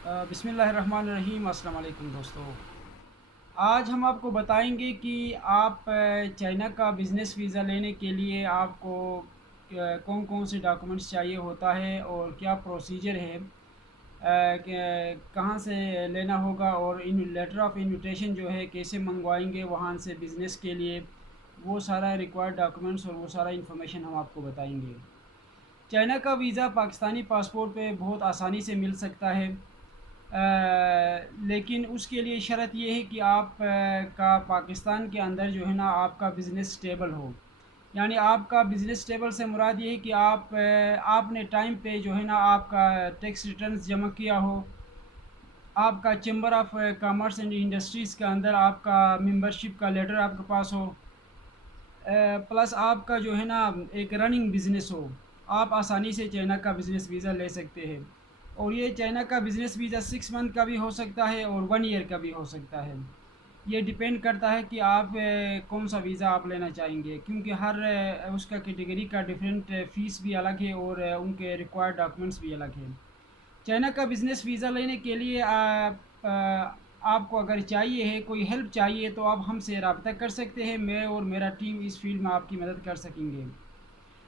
बिस्मिल्लाहिर्रहमानिर्रहीम। अस्सलाम वालेकुम दोस्तों। आज हम आपको बताएंगे कि आप चाइना का बिज़नेस वीज़ा लेने के लिए आपको कौन कौन से डॉक्यूमेंट्स चाहिए होता है और क्या प्रोसीजर है, कहाँ से लेना होगा और इन लेटर ऑफ इनविटेशन जो है कैसे मंगवाएंगे वहाँ से बिज़नेस के लिए। वो सारा रिक्वायर्ड डॉक्यूमेंट्स और वो सारा इन्फॉर्मेशन हम आपको बताएंगे। चाइना का वीज़ा पाकिस्तानी पासपोर्ट पे बहुत आसानी से मिल सकता है, लेकिन उसके लिए शर्त ये है कि आप का पाकिस्तान के अंदर जो है ना आपका बिज़नेस स्टेबल हो। यानी आपका बिज़नेस स्टेबल से मुराद ये है कि आपने टाइम पे जो है ना आपका टैक्स रिटर्न्स जमा किया हो, आपका chamber of commerce and industries के अंदर आपका मेंबरशिप का लेटर आपके पास हो, प्लस आपका जो है ना एक रनिंग बिज़नेस हो। आप आसानी से चाइना का बिज़नेस वीज़ा ले सकते हैं। और ये चाइना का बिज़नेस वीज़ा 6 मंथ का भी हो सकता है और 1 ईयर का भी हो सकता है। ये डिपेंड करता है कि आप कौन सा वीज़ा आप लेना चाहेंगे, क्योंकि हर उसका कैटेगरी का डिफरेंट फ़ीस भी अलग है और उनके रिक्वायर्ड डॉक्यूमेंट्स भी अलग हैं। चाइना का बिज़नेस वीज़ा लेने के लिए आपको अगर चाहिए है, कोई हेल्प चाहिए, तो आप हमसे रब्ता कर सकते हैं। मैं और मेरा टीम इस फील्ड में आपकी मदद कर सकेंगे।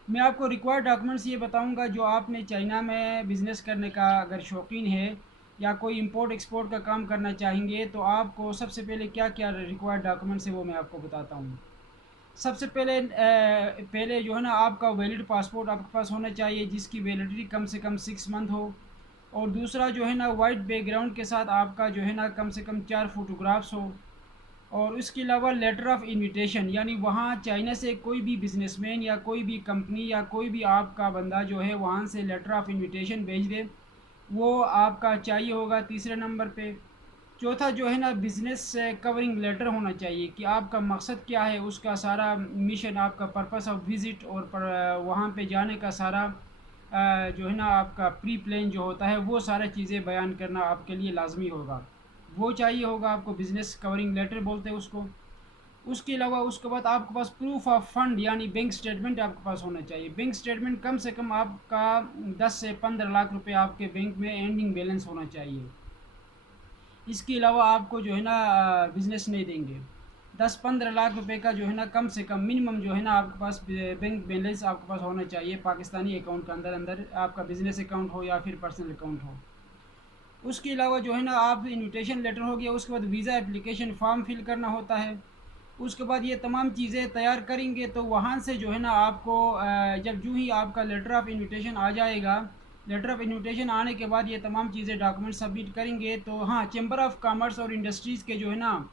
मैं आपको रिक्वायर्ड डॉक्यूमेंट्स ये बताऊंगा जो आपने चाइना में बिज़नेस करने का अगर शौकीन है या कोई इंपोर्ट एक्सपोर्ट का काम करना चाहेंगे, तो आपको सबसे पहले क्या क्या रिक्वायर्ड डॉक्यूमेंट्स है वो मैं आपको बताता हूँ। सबसे पहले जो है ना आपका वैलिड पासपोर्ट आपके पास होना चाहिए जिसकी वैलिडिटी कम से कम 6 मंथ हो। और दूसरा जो है ना वाइट बैकग्राउंड के साथ आपका जो है ना कम से कम 4 फोटोग्राफ्स हो। और उसके अलावा लेटर ऑफ इनविटेशन, यानी वहाँ चाइना से कोई भी बिजनेसमैन या कोई भी कंपनी या कोई भी आपका बंदा जो है वहाँ से लेटर ऑफ इनविटेशन भेज दे, वो आपका चाहिए होगा तीसरे नंबर पे। चौथा जो है ना बिज़नेस कवरिंग लेटर होना चाहिए कि आपका मकसद क्या है, उसका सारा मिशन, आपका पर्पस ऑफ विज़िट और वहाँ पे जाने का सारा जो है ना आपका प्री प्लान जो होता है वो सारा चीज़ें बयान करना आपके लिए लाजमी होगा। वो चाहिए होगा आपको, बिज़नेस कवरिंग लेटर बोलते हैं उसको। उसके अलावा उसके बाद आपके पास प्रूफ ऑफ फंड यानी बैंक स्टेटमेंट आपके पास होना चाहिए। बैंक स्टेटमेंट कम से कम आपका 10 से 15 लाख रुपए आपके बैंक में एंडिंग बैलेंस होना चाहिए। इसके अलावा आपको जो है ना बिज़नेस नहीं देंगे। 10-15 लाख रुपए का जो है ना कम से कम मिनिमम जो है ना आपके पास बैंक बैलेंस आपके पास होना चाहिए पाकिस्तानी अकाउंट के अंदर अंदर, आपका बिज़नेस अकाउंट हो या फिर पर्सनल अकाउंट हो। उसके अलावा जो है ना आप इनविटेशन लेटर हो गया, उसके बाद वीज़ा एप्लीकेशन फ़ॉर्म फिल करना होता है। उसके बाद ये तमाम चीज़ें तैयार करेंगे तो वहाँ से जो है ना आपको जब यूँ ही आपका लेटर ऑफ़ इनविटेशन आ जाएगा, लेटर ऑफ़ इनविटेशन आने के बाद ये तमाम चीज़ें डॉक्यूमेंट सबमिट करेंगे तो हाँ, चैम्बर ऑफ़ कॉमर्स और इंडस्ट्रीज़ के जो है ना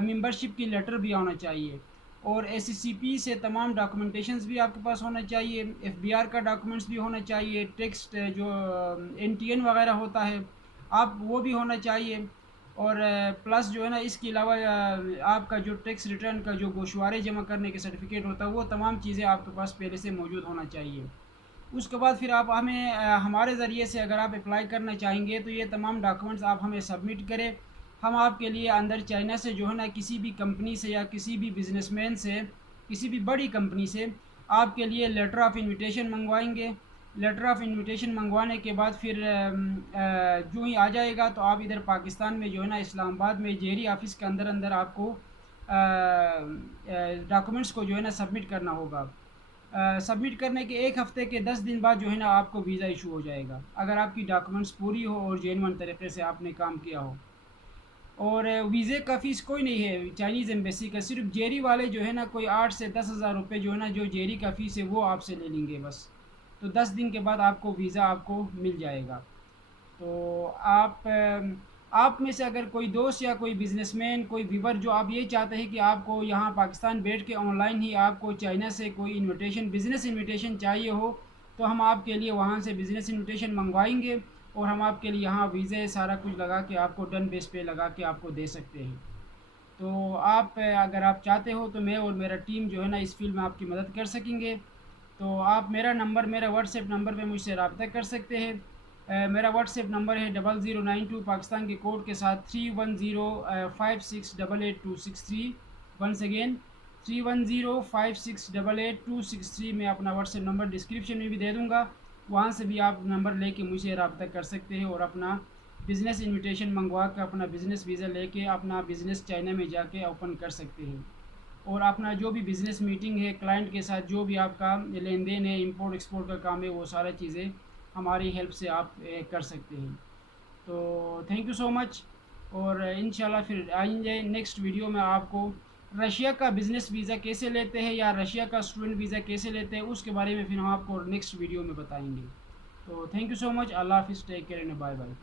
मेंबरशिप की लेटर भी आना चाहिए। और एससीसीपी से तमाम डॉक्यूमेंटेशंस भी आपके पास होना चाहिए, एफबीआर का डॉक्यूमेंट्स भी होना चाहिए, टेक्स्ट जो एनटीएन वगैरह होता है आप वो भी होना चाहिए। और प्लस जो है ना इसके अलावा आपका जो टैक्स रिटर्न का जो गोशवारे जमा करने के सर्टिफिकेट होता है वो तमाम चीज़ें आपके पास पहले से मौजूद होना चाहिए। उसके बाद फिर आप हमें हमारे ज़रिए से अगर आप अप्लाई करना चाहेंगे तो ये तमाम डॉक्यूमेंट्स आप हमें सबमिट करें। हम आपके लिए अंदर चाइना से जो है ना किसी भी कंपनी से या किसी भी बिजनेसमैन से, किसी भी बड़ी कंपनी से आपके लिए लेटर ऑफ़ इनविटेशन मंगवाएंगे। लेटर ऑफ़ इनविटेशन मंगवाने के बाद फिर जो ही आ जाएगा तो आप इधर पाकिस्तान में जो है ना इस्लामाबाद में जेरी ऑफिस के अंदर अंदर आपको डॉक्यूमेंट्स को जो है ना सबमिट करना होगा। सबमिट करने के 1 हफ़्ते के 10 दिन बाद जो है ना आपको वीज़ा इशू हो जाएगा, अगर आपकी डॉक्यूमेंट्स पूरी हो और जेन्युइन तरीके से आपने काम किया हो। और वीज़े का फ़ीस कोई नहीं है चाइनीज़ एम्बेसी का, सिर्फ जेरी वाले जो है ना कोई 8 से 10 हज़ार रुपये जो है ना जो जेरी का फ़ीस है वो आपसे ले लेंगे बस। तो 10 दिन के बाद आपको वीज़ा आपको मिल जाएगा। तो आप में से अगर कोई दोस्त या कोई बिजनेसमैन, कोई व्यूवर जो आप ये चाहते हैं कि आपको यहाँ पाकिस्तान बैठ के ऑनलाइन ही आपको चाइना से कोई इनविटेशन, बिज़नेस इनविटेशन चाहिए हो, तो हम आपके लिए वहाँ से बिज़नेस इनविटेशन मंगवाएंगे और हम आपके लिए यहाँ वीज़े सारा कुछ लगा के आपको डन बेस पे लगा के आपको दे सकते हैं। तो आप अगर आप चाहते हो तो मैं और मेरा टीम जो है ना इस फील्ड में आपकी मदद कर सकेंगे। तो आप मेरा व्हाट्सएप नंबर पे मुझसे रब्ता कर सकते हैं। मेरा व्हाट्सएप नंबर है 0092 पाकिस्तान के कोड के साथ 31056888263। Once again 31056888263। मैं अपना व्हाट्सएप नंबर डिस्क्रिप्शन में भी दे दूँगा, वहाँ से भी आप नंबर लेके मुझसे रब्ता कर सकते हैं और अपना बिज़नेस इनविटेशन मंगवा कर अपना बिज़नेस वीज़ा लेके अपना बिज़नेस चाइना में जाके ओपन कर सकते हैं। और अपना जो भी बिज़नेस मीटिंग है क्लाइंट के साथ, जो भी आपका लेन देन है, इंपोर्ट एक्सपोर्ट का काम है, वो सारी चीज़ें हमारी हेल्प से आप कर सकते हैं। तो थैंक यू सो मच। और इंशाल्लाह फिर आएंगे नेक्स्ट वीडियो में, आपको रशिया का बिज़नेस वीज़ा कैसे लेते हैं या रशिया का स्टूडेंट वीज़ा कैसे लेते हैं उसके बारे में फिर हम आपको नेक्स्ट वीडियो में बताएंगे। तो थैंक यू सो मच। अल्लाह हाफिज़, take care and bye bye.